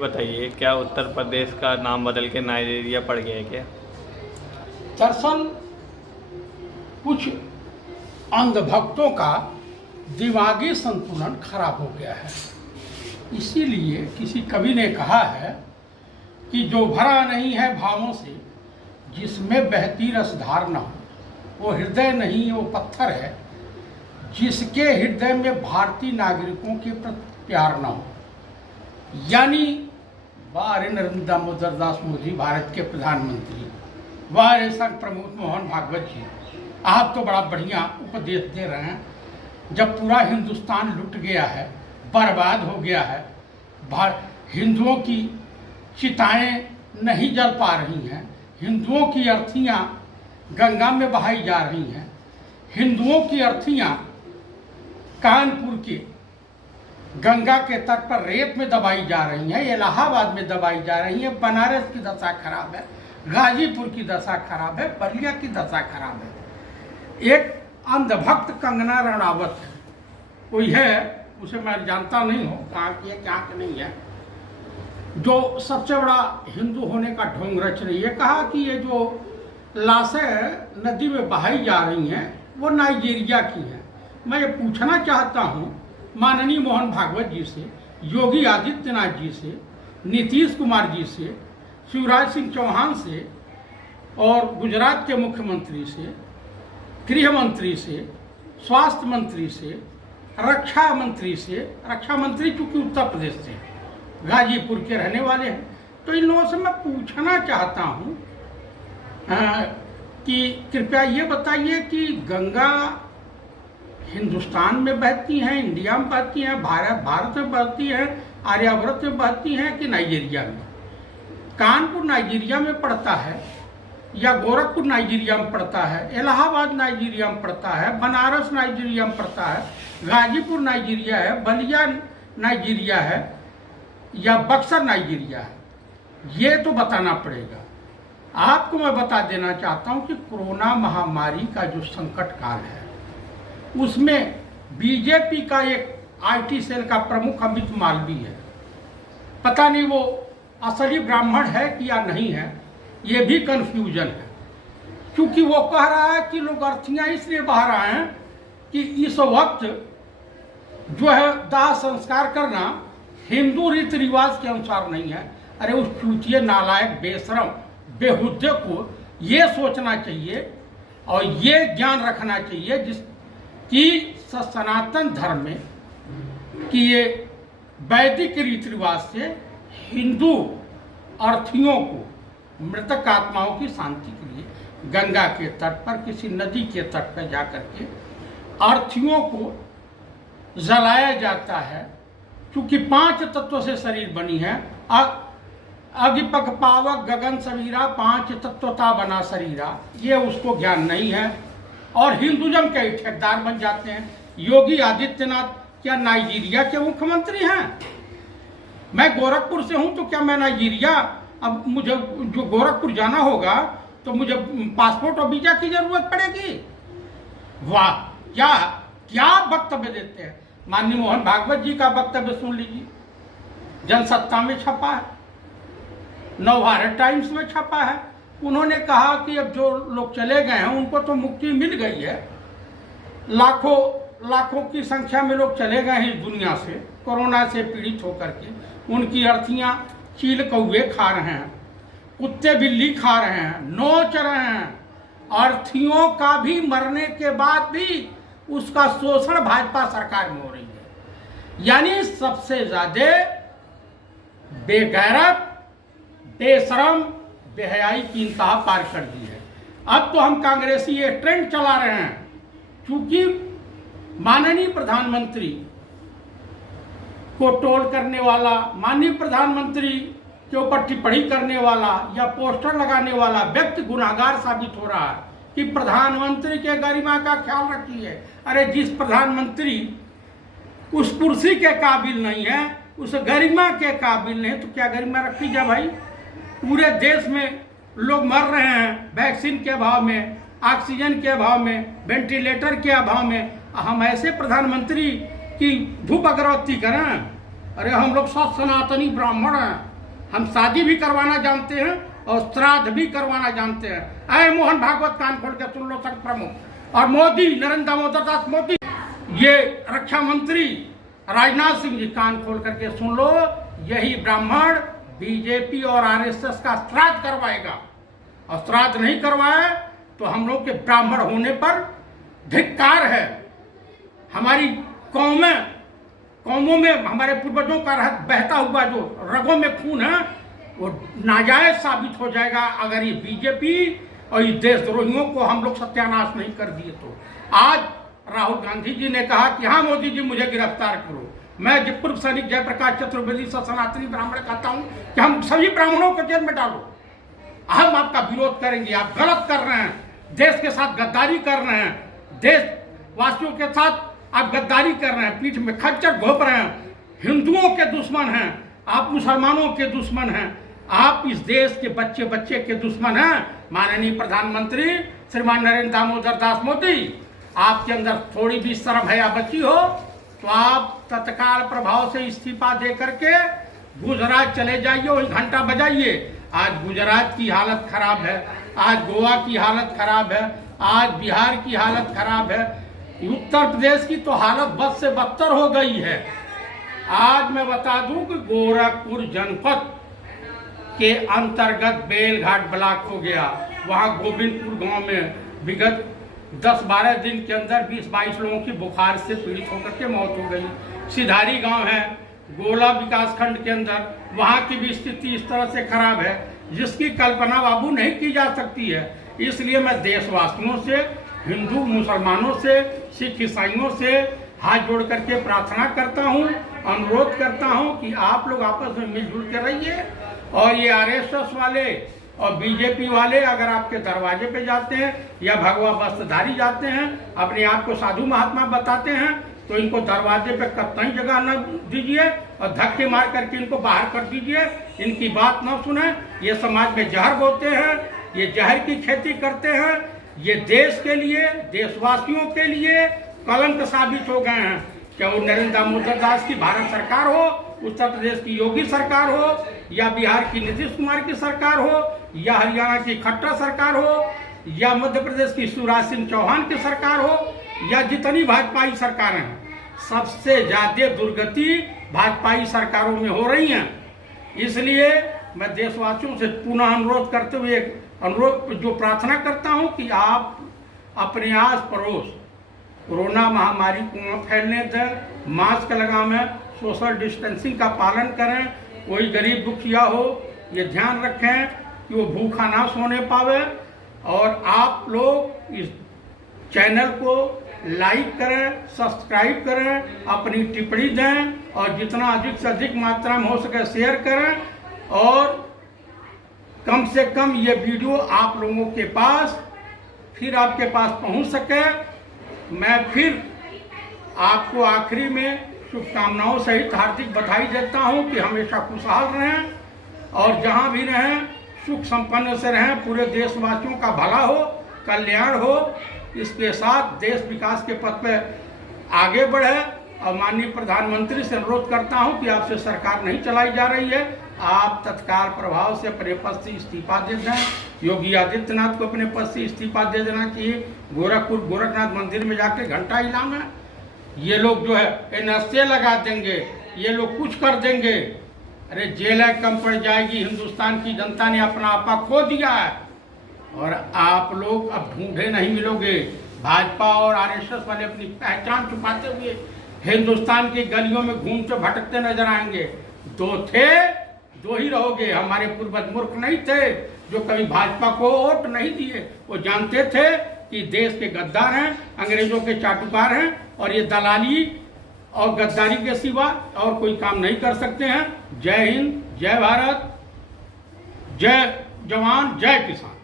बताइए, क्या उत्तर प्रदेश का नाम बदल के नाइजीरिया पड़ गया है क्या? दरअसल कुछ अंधभक्तों का दिमागी संतुलन खराब हो गया है। इसीलिए किसी कवि ने कहा है कि जो भरा नहीं है भावों से, जिसमें बहती रसधार न हो, वो हृदय नहीं, वो पत्थर है जिसके हृदय में भारतीय नागरिकों के प्रति प्यार न हो। यानी वाह नरेंद्र दामोदर दास मोदी, भारत के प्रधानमंत्री, वाह संघ प्रमुख मोहन भागवत जी, आप तो बड़ा बढ़िया उपदेश दे रहे हैं। जब पूरा हिंदुस्तान लुट गया है, बर्बाद हो गया है, हिंदुओं की चिताएं नहीं जल पा रही हैं, हिंदुओं की अर्थियां गंगा में बहाई जा रही हैं, हिंदुओं की अर्थियां कानपुर के गंगा के तट पर रेत में दबाई जा रही हैं, इलाहाबाद में दबाई जा रही हैं, बनारस की दशा खराब है, गाजीपुर की दशा खराब है, बलिया की दशा खराब है। एक अंधभक्त कंगना रणावत है, कोई है, उसे मैं जानता नहीं हूँ कहाँ की है क्या की नहीं है, जो सबसे बड़ा हिंदू होने का ढोंग रच रही है। कहा कि ये जो लाशें नदी में बहाई जा रही हैं वो नाइजीरिया की हैं। मैं ये पूछना चाहता हूँ माननीय मोहन भागवत जी से, योगी आदित्यनाथ जी से, नीतीश कुमार जी से, शिवराज सिंह चौहान से और गुजरात के मुख्यमंत्री से, गृह मंत्री से, स्वास्थ्य मंत्री से, रक्षा मंत्री से, रक्षा मंत्री चूंकि उत्तर प्रदेश से, गाजीपुर के रहने वाले हैं, तो इन लोगों से मैं पूछना चाहता हूँ कि कृपया ये बताइए कि गंगा हिंदुस्तान में बहती हैं, इंडिया में बहती हैं, भारत में बहती हैं, आर्यावर्त में बहती हैं कि नाइजीरिया में? कानपुर नाइजीरिया में पड़ता है या गोरखपुर नाइजीरिया में पड़ता है, इलाहाबाद नाइजीरिया में पड़ता है, बनारस नाइजीरिया में पड़ता है, गाजीपुर नाइजीरिया है, बलिया नाइजीरिया है या बक्सर नाइजीरिया है? ये तो बताना पड़ेगा। आपको मैं बता देना चाहता हूँ कि कोरोना महामारी का जो संकट काल है उसमें बीजेपी का एक आईटी सेल का प्रमुख अमित मालवीय है। पता नहीं वो असली ब्राह्मण है कि या नहीं है, ये भी कंफ्यूजन है, क्योंकि वो कह रहा है कि लोग अर्थियां इसलिए बहा रहे हैं कि इस वक्त जो है दाह संस्कार करना हिंदू रीति रिवाज के अनुसार नहीं है। अरे उस चूतिए, नालायक, बेशरम, बेहुद्दे को ये सोचना चाहिए और ये ज्ञान रखना चाहिए कि सनातन धर्म में कि ये वैदिक रीति रिवाज से हिंदू अर्थियों को, मृतक आत्माओं की शांति के लिए गंगा के तट पर, किसी नदी के तट पर जाकर के अर्थियों को जलाया जाता है। क्योंकि 5 तत्वों से शरीर बनी है, अगिपग पावक गगन सवीरा, 5 तत्वता बना शरीरा, ये उसको ज्ञान नहीं है और हिंदुज्म के ठेकेदार बन जाते हैं। योगी आदित्यनाथ क्या नाइजीरिया के मुख्यमंत्री हैं? मैं गोरखपुर से हूं तो क्या मैं नाइजीरिया, अब मुझे जो गोरखपुर जाना होगा तो मुझे पासपोर्ट और वीजा की जरूरत पड़ेगी? वाह, क्या क्या वक्तव्य देते हैं। माननीय मोहन भागवत जी का वक्तव्य सुन लीजिए, जनसत्ता में छपा है, नवभारत टाइम्स में छपा है। उन्होंने कहा कि अब जो लोग चले गए हैं उनको तो मुक्ति मिल गई है, लाखों की संख्या में लोग चले गए हैं इस दुनिया से कोरोना से पीड़ित होकर के। उनकी अर्थियां चील कौवे खा रहे हैं, कुत्ते बिल्ली खा रहे हैं, नोच रहे हैं। अर्थियों का भी मरने के बाद भी उसका शोषण भाजपा सरकार में हो रही है। यानी सबसे ज्यादा बेगैरत, बेशरम, बेहयाई की इंतहा पार कर दी है। अब तो हम कांग्रेसी ये ट्रेंड चला रहे हैं, क्योंकि माननीय प्रधानमंत्री को ट्रोल करने वाला, माननीय प्रधानमंत्री के ऊपर टिप्पणी करने वाला या पोस्टर लगाने वाला व्यक्ति गुनाहगार साबित हो रहा है कि प्रधानमंत्री के गरिमा का ख्याल रखिए। अरे जिस प्रधानमंत्री उस कुर्सी के काबिल नहीं है, उस गरिमा के काबिल नहीं, तो क्या गरिमा रखी जाए भाई? पूरे देश में लोग मर रहे हैं वैक्सीन के अभाव में, ऑक्सीजन के अभाव में, वेंटिलेटर के अभाव में। हम ऐसे प्रधानमंत्री की धूप अगरबत्ती करें? अरे हम लोग सब सनातनी ब्राह्मण हैं, हम शादी भी करवाना जानते हैं और श्राद्ध भी करवाना जानते हैं। अरे मोहन भागवत कान खोल के सुन लो संघ प्रमुख। और मोदी, नरेंद्र दामोदर दास मोदी, ये रक्षा मंत्री राजनाथ सिंह जी, कान खोल करके सुन लो, यही ब्राह्मण बीजेपी और आरएसएस का श्राद्ध करवाएगा। और श्राद्ध नहीं करवाए तो हम लोग के ब्राह्मण होने पर धिक्कार है। हमारी कौमों में हमारे पूर्वजों का बहता हुआ जो रगों में खून है वो नाजायज साबित हो जाएगा अगर ये बीजेपी और ये देशद्रोहियों को हम लोग सत्यानाश नहीं कर दिए तो। आज राहुल गांधी जी ने कहा कि हाँ मोदी जी मुझे गिरफ्तार करो। मैं पूर्व सैनिक जयप्रकाश चतुर्वेदी सनातनी ब्राह्मण कहता हूं कि हम सभी ब्राह्मणों को जेल में डालो। हम आपका विरोध करेंगे, आप गलत कर रहे हैं, देश के साथ गद्दारी कर रहे हैं, देशवासियों के साथ आप गद्दारी कर रहे हैं, पीठ में खच्चर घोंप रहे हैं, हिंदुओं के दुश्मन हैं आप, मुसलमानों के दुश्मन हैं आप, इस देश के बच्चे बच्चे के दुश्मन हैं। माननीय प्रधानमंत्री श्रीमान नरेंद्र दामोदर दास मोदी, आपके अंदर थोड़ी भी शर्म हया बची हो तो आप तत्काल प्रभाव से इस्तीफा दे करके गुजरात चले जाइए, वही घंटा बजाइए। आज गुजरात की हालत खराब है, आज गोवा की हालत खराब है, आज बिहार की हालत खराब है, उत्तर प्रदेश की तो हालत बद से बदतर हो गई है। आज मैं बता दूं कि गोरखपुर जनपद के अंतर्गत बेलघाट ब्लॉक हो गया, वहां गोविंदपुर गांव में विगत 10-12 दिन के अंदर 20-22 लोगों की बुखार से पीड़ित होकर के मौत हो गई। सिधारी गांव है गोला विकास खंड के अंदर, वहां की भी स्थिति इस तरह से खराब है जिसकी कल्पना बाबू नहीं की जा सकती है। इसलिए मैं देशवासियों से, हिंदू मुसलमानों से, सिख ईसाइयों से हाथ जोड़ करके प्रार्थना करता हूं, अनुरोध करता हूं कि आप लोग आपस में मिलजुल के रहिए। और ये आरएसएस वाले और बीजेपी वाले अगर आपके दरवाजे पे जाते हैं या भगवा वस्त्रधारी जाते हैं, अपने आप को साधु महात्मा बताते हैं, तो इनको दरवाजे पे कतई जगह न दीजिए और धक्के मार करके इनको बाहर कर दीजिए। इनकी बात न सुने, ये समाज में जहर बोते हैं, ये जहर की खेती करते हैं, ये देश के लिए, देशवासियों के लिए कलंक साबित हो गए हैं। क्या वो नरेंद्र दामोदर दास की भारत सरकार हो, उत्तर प्रदेश की योगी सरकार हो, या बिहार की नीतीश कुमार की सरकार हो, या हरियाणा की खट्टर सरकार हो, या मध्य प्रदेश की शिवराज सिंह चौहान की सरकार हो, या जितनी भाजपाई सरकारें हैं, सबसे ज्यादा दुर्गति भाजपाई सरकारों में हो रही हैं। इसलिए मैं देशवासियों से पुनः अनुरोध करते हुए जो प्रार्थना करता हूं कि आप अपने आस पड़ोस कोरोना महामारी को न फैलने दें, मास्क लगाएं, सोशल डिस्टेंसिंग का पालन करें। कोई गरीब दुखिया हो ये ध्यान रखें कि वो भूखा ना सोने पावे। और आप लोग इस चैनल को लाइक करें, सब्सक्राइब करें, अपनी टिप्पणी दें और जितना अधिक से अधिक मात्रा में हो सके शेयर करें। और कम से कम ये वीडियो आप लोगों के पास फिर आपके पास पहुंच सके। मैं फिर आपको आखिरी में शुभकामनाओं सहित हार्दिक बधाई देता हूं कि हमेशा खुशहाल रहें और जहां भी रहें सुख संपन्न से रहें, पूरे देशवासियों का भला हो, कल्याण हो। इसके साथ देश विकास के पथ पे आगे बढ़े। और माननीय प्रधानमंत्री से अनुरोध करता हूं कि आपसे सरकार नहीं चलाई जा रही है, आप तत्काल प्रभाव से अपने पद से इस्तीफा दे दें। योगी आदित्यनाथ को अपने पद से इस्तीफा दे देना चाहिए। गोरखपुर गोरखनाथ मंदिर में जाके घंटा हिलाना है। ये लोग जो है एनएसए लगा देंगे, ये लोग कुछ कर देंगे। अरे जेल कम पड़ जाएगी। हिंदुस्तान की जनता ने अपना आपा खो दिया है और आप लोग अब ढूंढे नहीं मिलोगे। भाजपा और आरएसएस वाले अपनी पहचान छुपाते हुए हिंदुस्तान की गलियों में घूमते भटकते नजर आएंगे। दो थे, दो ही रहोगे। हमारे पूर्वज मूर्ख नहीं थे जो कभी भाजपा को वोट नहीं दिए। वो जानते थे कि देश के गद्दार हैं, अंग्रेजों के चाटुकार हैं और ये दलाली और गद्दारी के सिवा और कोई काम नहीं कर सकते हैं। जय हिंद, जय भारत, जय जवान, जय किसान।